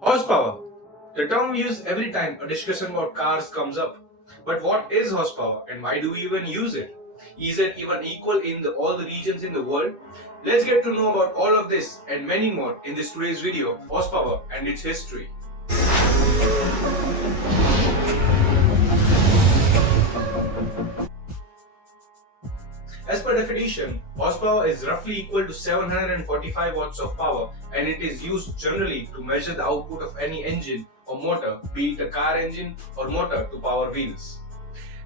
Horsepower. The term we use every time a discussion about cars comes up. But what is horsepower and why do we even use it? Is it even equal in all the regions in the world? Let's get to know about all of this and many more in this today's video, horsepower and its history. As per definition, horsepower is roughly equal to 745 watts of power, and it is used generally to measure the output of any engine or motor, be it a car engine or motor to power wheels.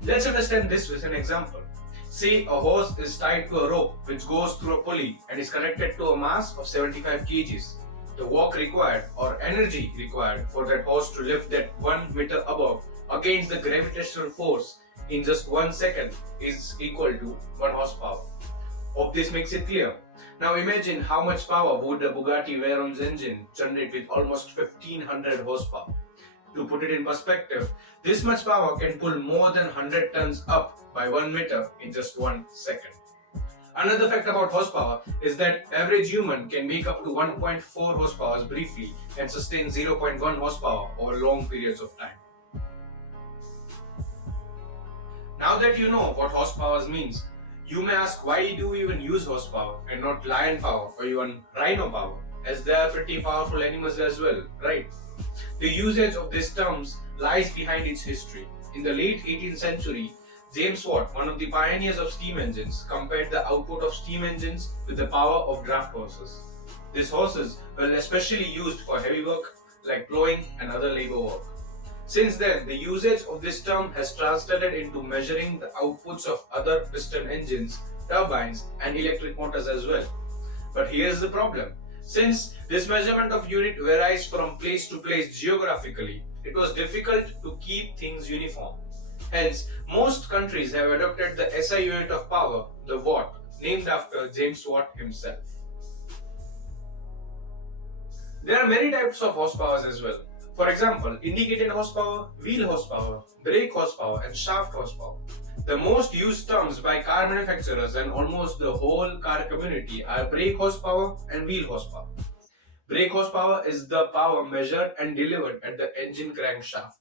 Let's understand this with an example. Say a horse is tied to a rope which goes through a pulley and is connected to a mass of 75 kgs. The work required or energy required for that horse to lift that 1 meter above against the gravitational force in just 1 second is equal to 1 horsepower. Hope this makes it clear. Now imagine how much power would a Bugatti Veyron's engine generate with almost 1500 horsepower. To put it in perspective, this much power can pull more than 100 tons up by 1 meter in just 1 second. Another fact about horsepower is that average human can make up to 1.4 horsepower briefly and sustain 0.1 horsepower over long periods of time. Now that you know what horsepower means, you may ask why do we even use horsepower and not lion power or even rhino power, as they are pretty powerful animals as well, right? The usage of these terms lies behind its history. In the late 18th century, James Watt, one of the pioneers of steam engines, compared the output of steam engines with the power of draft horses. These horses were especially used for heavy work like plowing and other labor work. Since then, the usage of this term has translated into measuring the outputs of other piston engines, turbines, and electric motors as well. But here's the problem. Since this measurement of unit varies from place to place geographically, it was difficult to keep things uniform. Hence, most countries have adopted the SI unit of power, the watt, named after James Watt himself. There are many types of horsepowers as well. For example, indicated horsepower, wheel horsepower, brake horsepower, and shaft horsepower. The most used terms by car manufacturers and almost the whole car community are brake horsepower and wheel horsepower. Brake horsepower is the power measured and delivered at the engine crankshaft.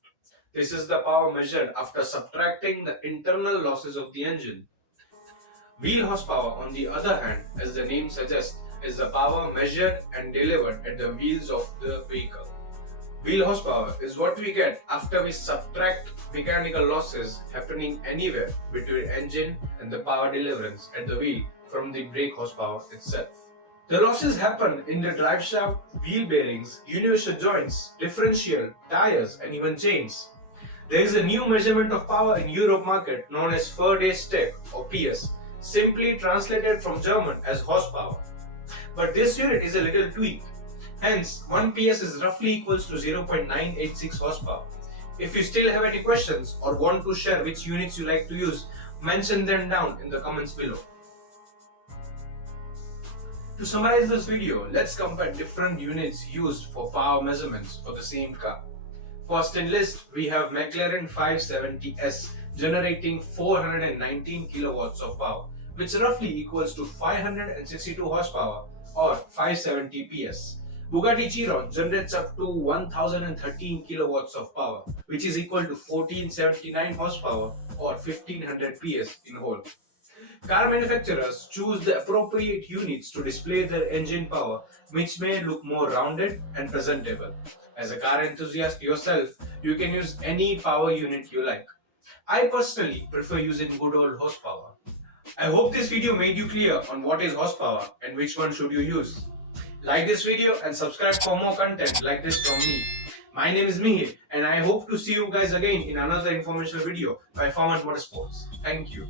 This is the power measured after subtracting the internal losses of the engine. Wheel horsepower, on the other hand, as the name suggests, is the power measured and delivered at the wheels of the vehicle. Wheel horsepower is what we get after we subtract mechanical losses happening anywhere between engine and the power deliverance at the wheel from the brake horsepower itself. The losses happen in the driveshaft, wheel bearings, universal joints, differential, tires, and even chains. There is a new measurement of power in Europe market known as Step or PS, simply translated from German as horsepower. But this unit is a little tweaked. Hence, 1 PS is roughly equals to 0.986 horsepower. If you still have any questions or want to share which units you like to use, mention them down in the comments below. To summarize this video, let's compare different units used for power measurements for the same car. First in list, we have McLaren 570S generating 419 kilowatts of power, which roughly equals to 562 horsepower or 570 PS. Bugatti Chiron generates up to 1013 kilowatts of power, which is equal to 1479 horsepower or 1500 PS in whole. Car manufacturers choose the appropriate units to display their engine power, which may look more rounded and presentable. As a car enthusiast yourself, you can use any power unit you like. I personally prefer using good old horsepower. I hope this video made you clear on what is horsepower and which one should you use. Like this video and subscribe for more content like this from me. My name is Mihir and I hope to see you guys again in another informational video by Motorsports. Thank you.